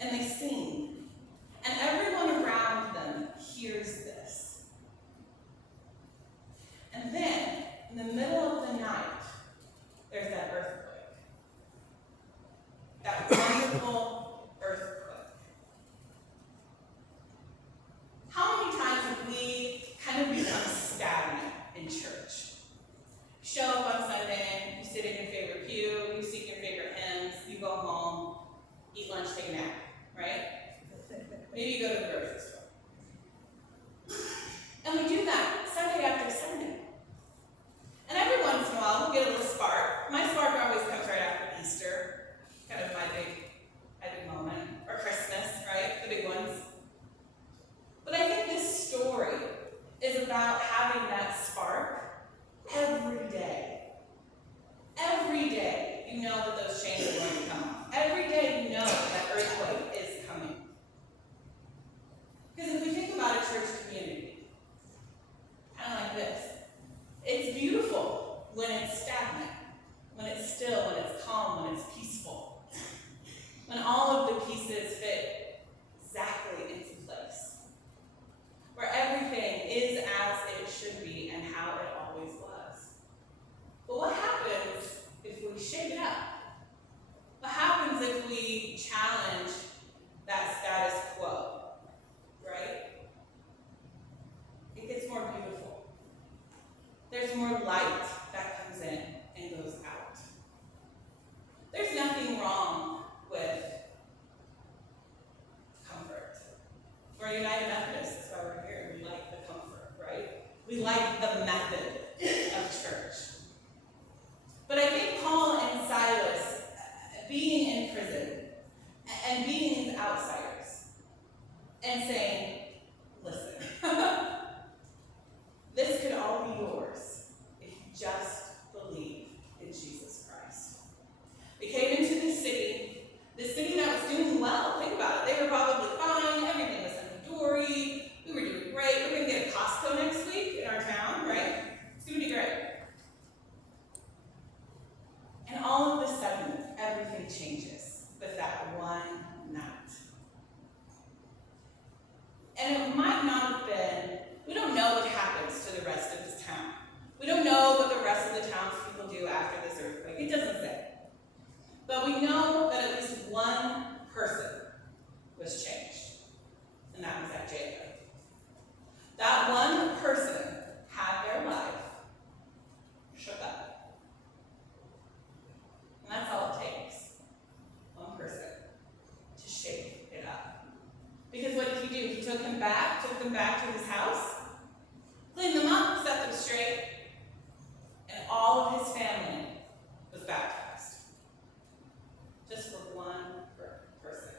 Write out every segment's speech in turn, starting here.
and they sing. And everyone around them hears this. And then, in the middle of the night, there's that earthquake. That wonderful earthquake. How many times have we kind of become stagnant in church? Show up on Sunday, you sit in your favorite pew, you sing your favorite hymns, you go home, eat lunch, take a nap, right? Maybe you go to the grocery store. And we do that Sunday after Sunday. And every once in a while, we'll get a little spark. My spark always comes right after Easter, kind of my big moment, or Christmas, right? The big ones. But I think this story is about having that spark every day. Every day, you know that those chains are going to come off. Every day, you know that earthquake is coming. Because if we think about a church community, kind of like this, it's beautiful when it's stagnant, when it's still, when it's calm, when it's peaceful, when all of the pieces fit exactly into place, where everything is as it should be and how it always was. But what happens if we shake it up? What happens if we challenge that status quo, right? It gets more beautiful. There's more light that comes in and goes out. There's nothing wrong with comfort. We're United Methodists, that's why we're here. We like the comfort, right? We like the method of church. But I think Paul and Silas, being in prison and being these outsiders, and saying, listen, this could all be yours if you just believe in Jesus Christ. They came into this city that was doing well. Think about it. They were probably fine. Everything was hunky-dory. We were doing great. We're going to get a Costco next week in our town, right? It's going to be great. And all of a sudden, everything changes with that one night. And it might not have been, we don't know what happens to the rest of this town. We don't know what the rest of the townspeople do after this earthquake. It doesn't say. But we know that at least one person was changed. And that was that Jacob. That one person had their life shook up. And that's all it takes. One person to shake it up. Because what did he do? He took them back to his house, cleaned them up, set them straight, and all of his family was baptized. Just for one person.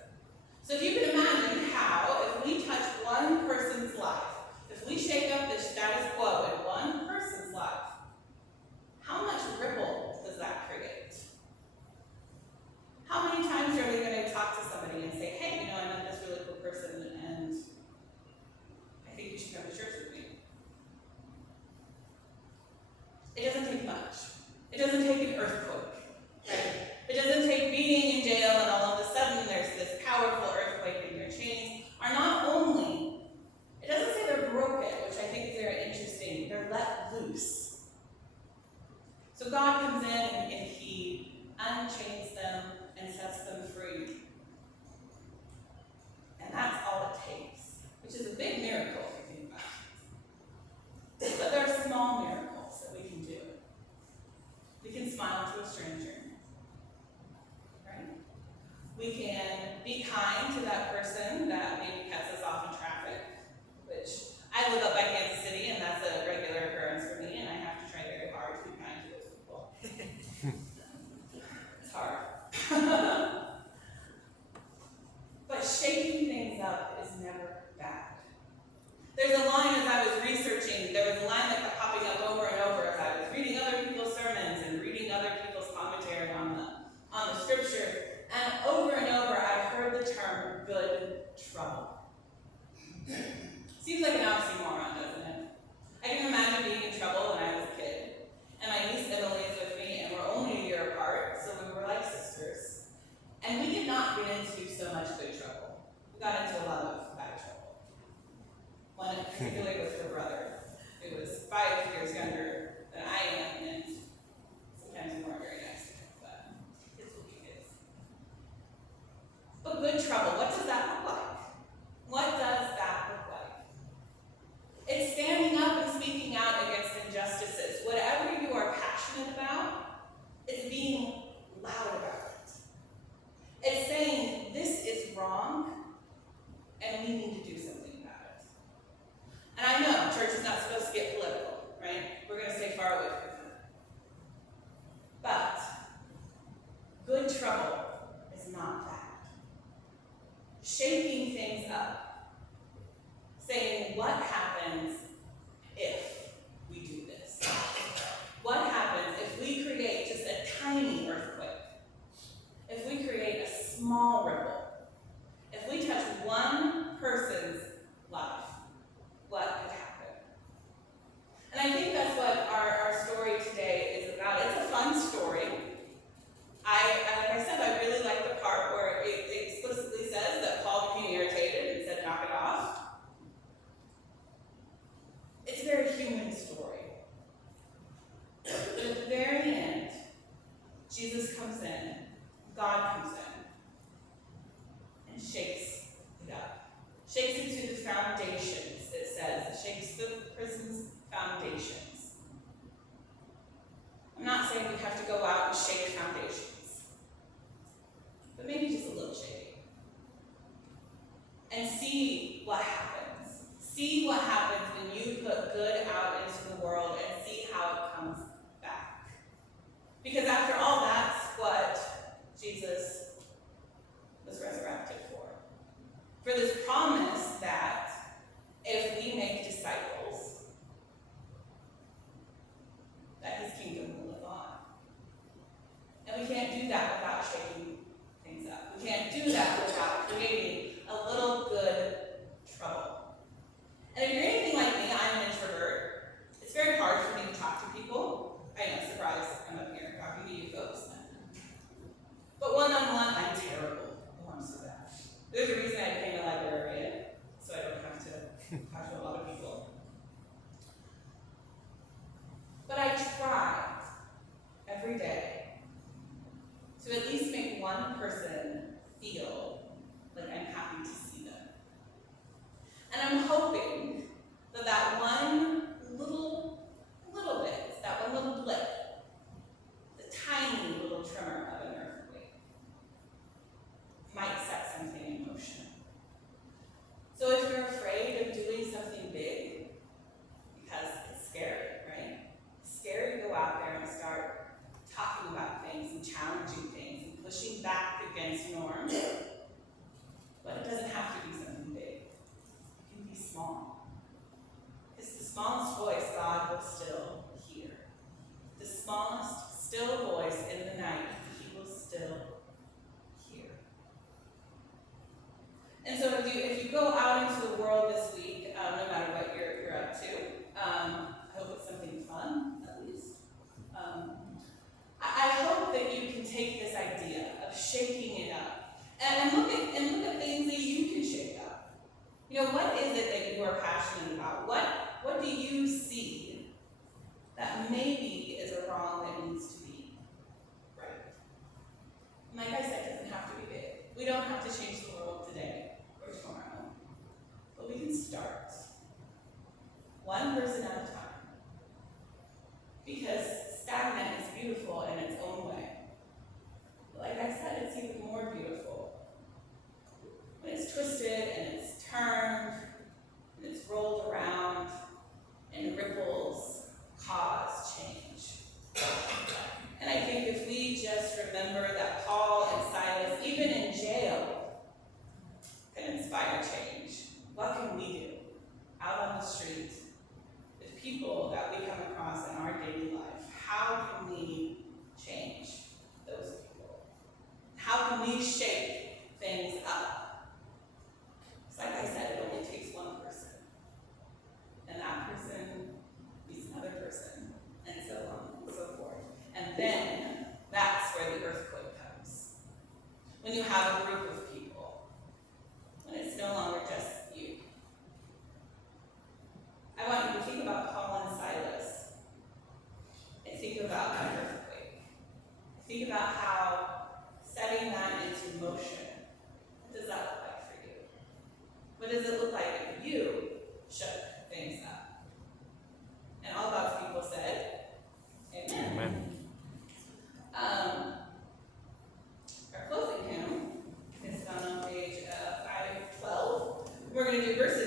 So if you can imagine how, if we touch one person's life, if we shake up the status quo in one person's life, how much ripple does that create? How many times are we going to talk to somebody and say, hey, I met this really cool person and I think you should come to church with me? It doesn't take much. It doesn't take an earthquake. Right? It doesn't take being in jail and all of a sudden there's this powerful earthquake and your chains are not only, it doesn't say they're broken, which I think is very interesting, they're let loose. So God comes in and he unchains them and sets them free. And that's all it takes, which is a big miracle if you think about it. But there are small miracles that we can do. We can smile to a stranger. Right? We can be kind to that person that maybe cuts us off in traffic, which I live up by Kansas City and that's a regular occurrence for me and I have to try very hard to be kind to those people. It's hard. But shaking things up is never bad. There's a line as I was researching, there was a line that kept popping up over and over as I was reading other people's sermons and reading other people's commentary on the scripture. And over I heard the term good trouble. Seems like an oxymoron, doesn't it? I can imagine being in trouble when I was a kid. And my niece Emily is with me, and we're only a year apart, so we were like sisters. And we did not get into so much good trouble. got into a lot of bad trouble. One, particularly with her brother, who was 5 years younger than I am, and sometimes we weren't very nice to him, but kids will be kids. But good trouble, what does that look like? What does that look like? It's standing up and speaking out against injustices. Whatever you are passionate about, it's being loud about it. It's saying, this is wrong, and we need to do something about it. And I know church is not supposed to get political, right? We're going to stay far away from that. But good trouble is not that. Shaking things up, saying, what happens if we do this? What happens if we create just a tiny earthquake? If we create a small ripple? If we touch one person's life, what could happen? And I think that's what our story today is about. It's a fun story. Like I said, I really like the part where it explicitly says that Paul became irritated and said, knock it off. It's a very human story. But at the very end, Jesus comes in, God comes in, and shakes it up. Shakes it to the foundations, it says. It shakes the prison's foundations. I'm not saying we have to go out and shake foundations, but maybe just a little shaking. And see what happens. See what happens when you put good out into the world and see how it comes back. Because after all, that's what Jesus was resurrected for. For this promise that if we make disciples, that his kingdom will live on. And we can't do that without shaking things up. We can't do that without creating a little good trouble. And if you're anything like me, I'm an introvert. It's very hard for me to talk to people. I know, surprise, I'm up here talking to you folks. But one-on-one, I'm terrible. Oh, I'm so bad. There's a reason I became a librarian, so I don't have to talk to a lot of people. But I try every day to at least make one person feel like I'm happy to see them. And I'm hoping that that one little bit, that one little blip, the tiny little tremor of an earthquake, might set something in motion. So if you're afraid of doing something big, because it's scary, right? It's scary to go out there and start talking about things and challenging things and pushing back against norms. But it doesn't have to be something big. It can be small. It's the smallest voice God will still hear. The smallest, still voice in the night, he will still hear. And so if you go out into the world this week, no matter what you're up to, I hope it's something fun, at least. I hope that you can take this idea of shaking it up and look at things that you can shake up. You know, what is it that you are passionate about? What do you see that maybe is a wrong that needs to be right? And like I said, it doesn't have to be big. We don't have to change the world today or tomorrow, but we can start one person at a time. Because stagnant is beautiful in its own way. Like I said, it's even more beautiful when it's twisted and it's turned and it's rolled around and ripples cause change. And I think if we just remember that Paul and Silas, even in jail, can inspire change, what can we do out on the street with people that we come across in our daily life? How can we change those people? How can we shake things up? It's like I said, it only takes one person. And that person needs another person, and so on and so forth. And then that's where the earthquake comes. When you have a group of people, when it's going to do verses